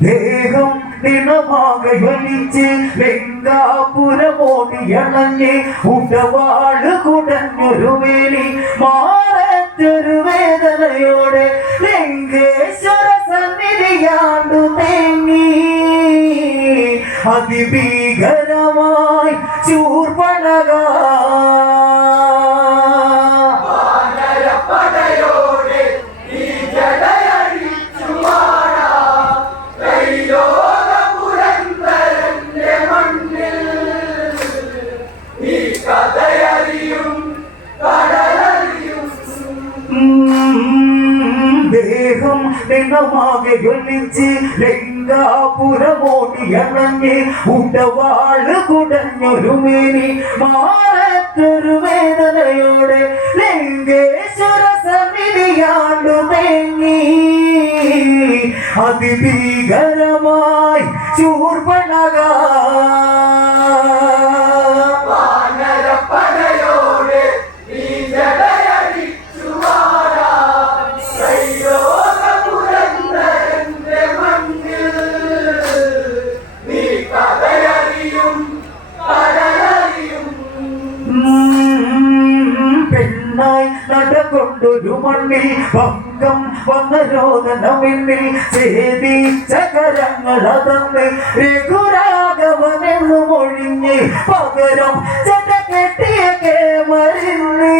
ദേഹം നിണമാകയൊലിച്ച് വെങ്കാപുരമോടിയണഞ്ഞ് ഉടവാൾ കുടഞ്ഞൊരു വേലി മാറത്തൊരു വേദനയോടെ ലിംഗേശ്വര സന്നിധിയാണ്ടു തേങ്ങി. അതിഭീകരമായി ചൂർപ്പണക ദേഹം നിണമാകെ ഒലിച്ച് ലങ്കാപുരമോടിയണഞ്ഞ് ഉടവാൾ കുടഞ്ഞൊരു മേനി. മാറത്തൊരു വേദനയോടെ ലിംഗേശ്വര സമിതിയാണ്ടു തേങ്ങി. അതിഭീകരമായി ചൂർപ്പണക രോദനമിന്നിൽ ചേതി ചകരങ്ങൾ കരങ്ങളതന്ന് രഘുരാഘവനെന്നു മൊഴിഞ്ഞ് പകരം ചട്ട കെട്ടിയ കേമറിന്ന്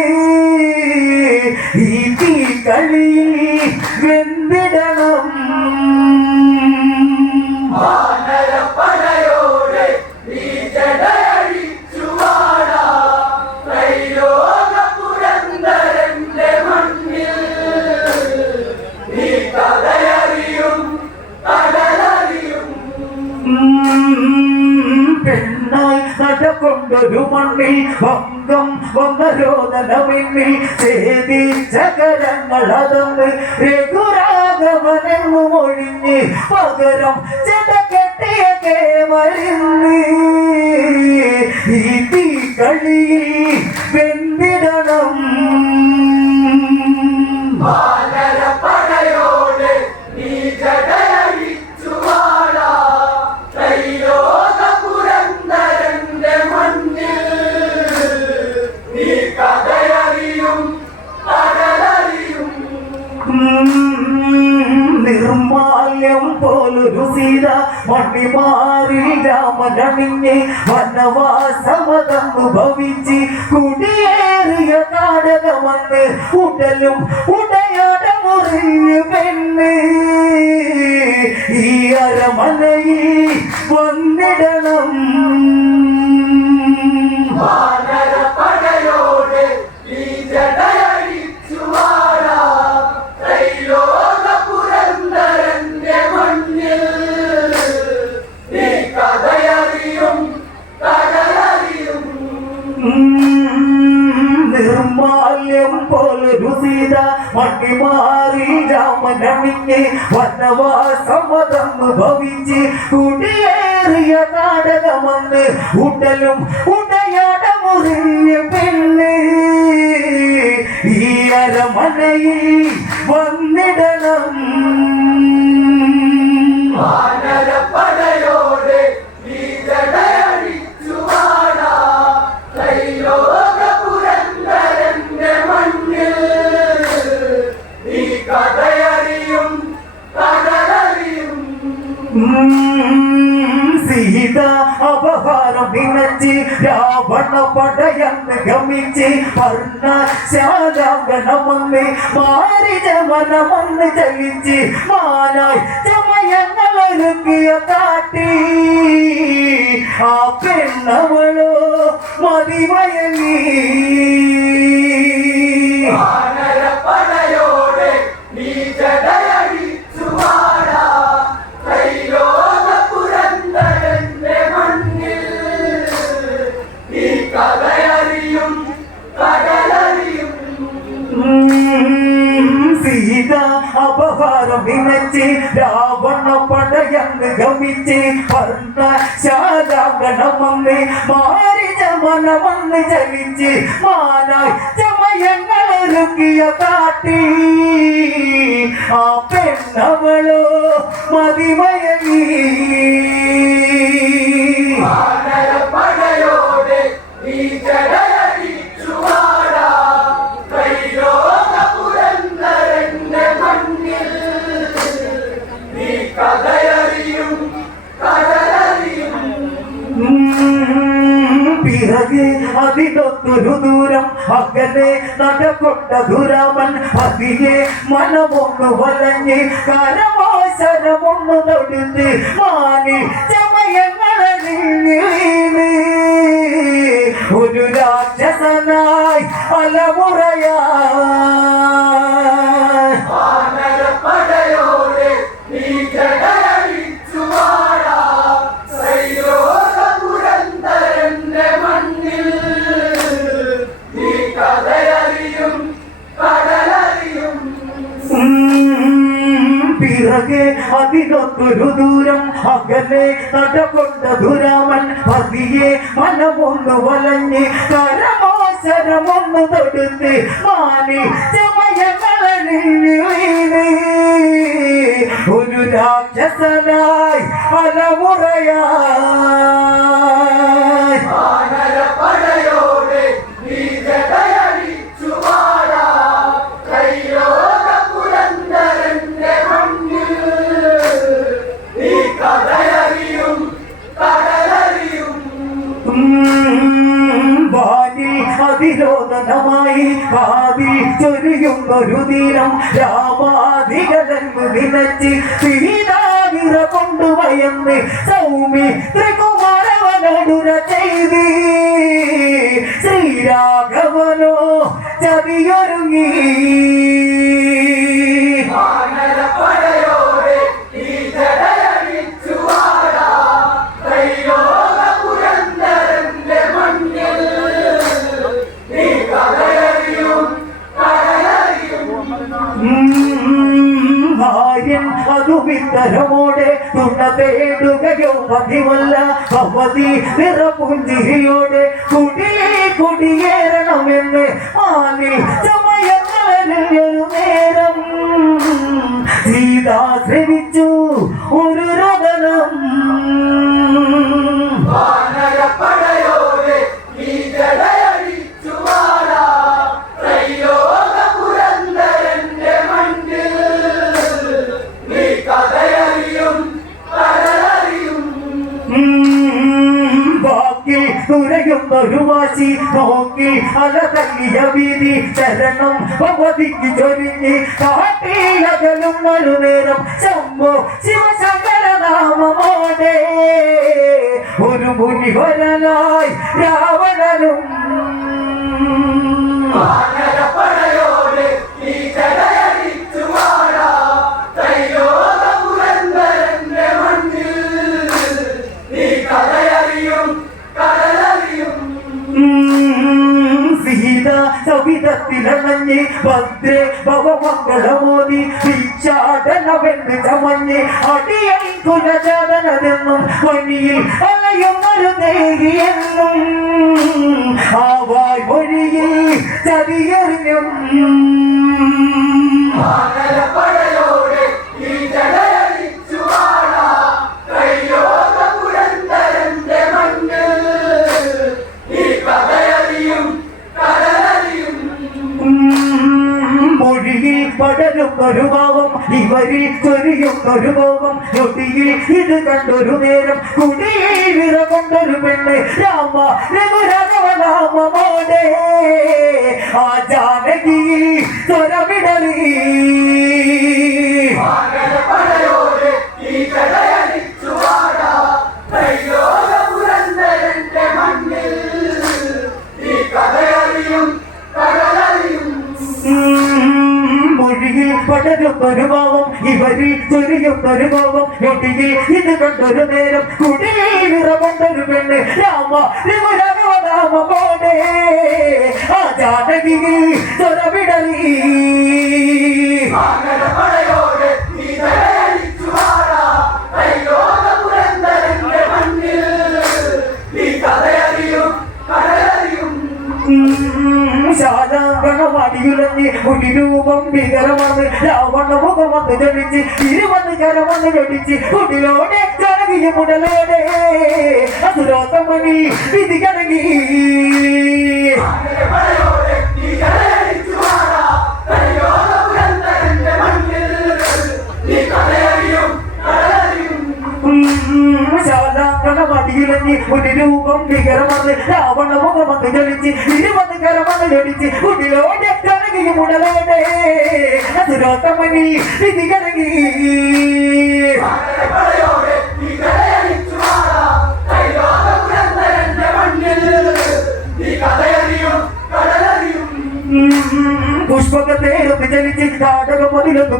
ഈ തീ കളിയിൽ വെന്തിടണം. ഛേദിച്ച കരങ്ങളതന്ന് രഘുരാഘവനെന്നു മൊഴിഞ്ഞ് പകരം ചെട കെട്ടിയ കേമരിന്ന് ഈ തീ കളിയിൽ മണിമാറി രാമനണിഞ്ഞ് വനവാസമതനുഭവിച്ച് കുടിയേറിയ നാടകമെന്ന് ഉടലും ഉടയടമുറിഞ്ഞ് പെണ്ണ്. ഈ അരമനയിൽ വന്നിടണം. പോലൊരു സീത മണിമാറി രാമനണിഞ്ഞ് വനവാസമതന്ന് ഭവിച്ച് കുടിയേറിയ നാടകമെന്ന് ഉടലും ഉടയാടമുറിഞ്ഞ പെണ്ണ്. ഈ അരമനയിൽ വന്നിടണം. സീത അപഹാരം നിനച്ച് രാവണ പടയെന്ന് ഗമിച്ച് വർണ ശാലാങ്കണമെന്ന് മാരിജ മനമന്ന് ചലിച്ച് മാനായി ചമയങ്ങളൊരുക്കിയ കാട്ടി. ആ പെണ്ണവളോ മതിമയങ്ങി നിനച്ച് രാവണ പടയന്ന് ഗമിച്ച് വർണ ശാലാങ്കണമെന്ന് മാരിജ മനമന്ന് ചലിച്ച് മാനായി ചമയങ്ങളൊരുക്കിയ കാട്ടി ആ പെണ്ണവളോ മതിമയങ്ങി വാനരപ്പടയോടെ ഈ ജടയടിച്ചു അകലെ നടക്കൊണ്ട ദുരാമൻ അതിയെ മനമൊന്നു വലഞ്ഞ് കരമാശരമൊന്നു തൊടുത്ത് മാനി ചമയങ്ങളെ ഒരു രാക്ഷസനായി അലമുറയാ അതിനൊത്തൊരു ദൂരം അകലെ നടകൊണ്ട ദുരാമൻ പതിയെ മനമൊന്നു വലഞ്ഞ് കരമാശരമൊന്നു തൊടുത്ത് മാനി ചമയങ്ങളണിഞ്ഞ് വീണ്. ഒരു രാക്ഷസനായി അലമുറയായി വാനിൽ അതിരോധനമായി ആദി ചൊരിയുന്നൊരു തീരം രാമാധികളെന്ന് നിലച്ച് സീതാവിറ കൊണ്ടുവയന്ന് സൗമി ത്രികുമാരവനടുര ചെയ്ത്. ശ്രീരാഘവനോ ചതിയൊരുങ്ങി. വിത്തരമോടെ തുണ തേടുകയോ പതിവല്ല അവധി നിറപുഞ്ചിരിയോടെ കുടിയേ കുടിയേറണമെന്ന് മാനിൽ ചമയങ്ങളൊരു നേരം സീതാ ശ്രമിച്ചു. തുരയുന്നൊരു വാശി നോക്കി അല തല്ലിയ വീതി ചരണം ഭഗവതിക്ക് ചൊരിഞ്ഞ് കാട്ടിയകലും ഒരു നേരം ശംഭോ ശിവശങ്കര നാമമോടെ ഒരു മുനിവരനായി രാവണനും സവിധത്തിലണഞ്ഞ് ഭദ്രേ ഭവമംഗളമോദി ഭിക്ഷാടനവെന്ന് ചമഞ്ഞ് അടിയൻ കുലജാതനതെന്നും വഴിയിൽ അലയുന്നൊരു ദേഹിയെന്നും ആ വായ് വഴിയിൽ ചതിയെറിഞ്ഞും. ഒരു ഭാവം ഇവരിൽ ചൊരിയും ഒരു ഭാവം ഞൊടിയിൽ ഇത് കണ്ടൊരു നേരം കുടിയിൽ വിറ കൊണ്ടൊരു പെണ്ണ് രാമ രഘുരാഘവനാമോടെ ആ ജാനകിയിൽ സ്വരമിടറി. പടരുന്നൊരു ഭാവം ഇവരിൽ ചൊരിയുന്നൊരു ഭാവം ഞൊടിയിൽ ഇത് കണ്ടൊരു നേരം കുടിയിൽ വിറ കൊണ്ടൊരു പെണ്ണ്. രാമ രഘുരാഘവനാമോടെ ആ ജാനകിയിൽ സ്വരമിടറി. വാനരപ്പടയോടെ നീ കഥയറിയും കടലറിയും ശാലാങ്കണമടിയുലഞ്ഞ് കുടിരൂപം ഭീകരമാണ് രാവണ മുഖം വന്ന് ജനിച്ച് ഇരുപത് കരം വന്ന് വെടിച്ച് കുടിലോടെ ജനകിയ മുടലോടെ അസുരോത്തമണി വിധി കണങ്ങി മടിയിലഞ്ഞ് ഒരു രൂപം ഭീകരമാണ് രാവണ വന്ന് ജനിച്ച് ഇരുപത് കരമത് ജലിച്ച് കുടിലോടെ കണങ്ങി പടയോടെ നീ കടയടിച്ചു വാടാ കരയോല പുരന്തരന്റെ മണ്ണിൽ നീ കഥയറിയും കടലറിയും പുഷ്പകത്തെ ചലിച്ച് നാടകം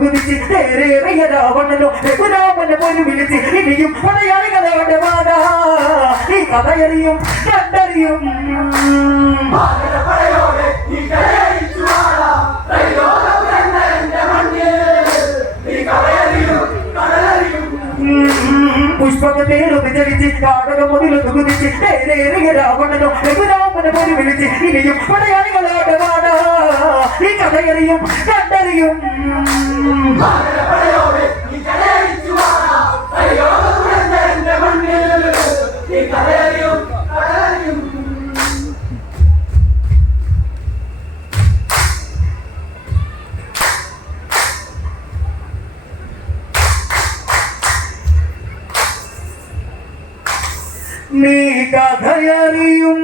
കുതിച്ച് തേരേറിയ രാവണനോ രഘുരാമനെ പോലും വിളിച്ച് ഇനിയും പടയാളികളുടെ വാടാ. ഈ കഥയറിയും കണ്ടറിയും. പടയോടെ നീ കടയടിച്ചു വാടാ കരയോല പുരന്തരന്റെ മണ്ണിൽ നീ കഥയറിയും കടലറിയും പുഷ്പകത്തെ ചലിച്ച് നാടകം മതിലൊന്ന് കുതിച്ച് തേരേറിയ രാവണനോ രഘുരാമനെ പോലും വിളിച്ച് ഇനിയും പടയാളികളുടെ വാടാ. കഥയറിയും നീ മണ്ണിൽ നീ കഥയറിയും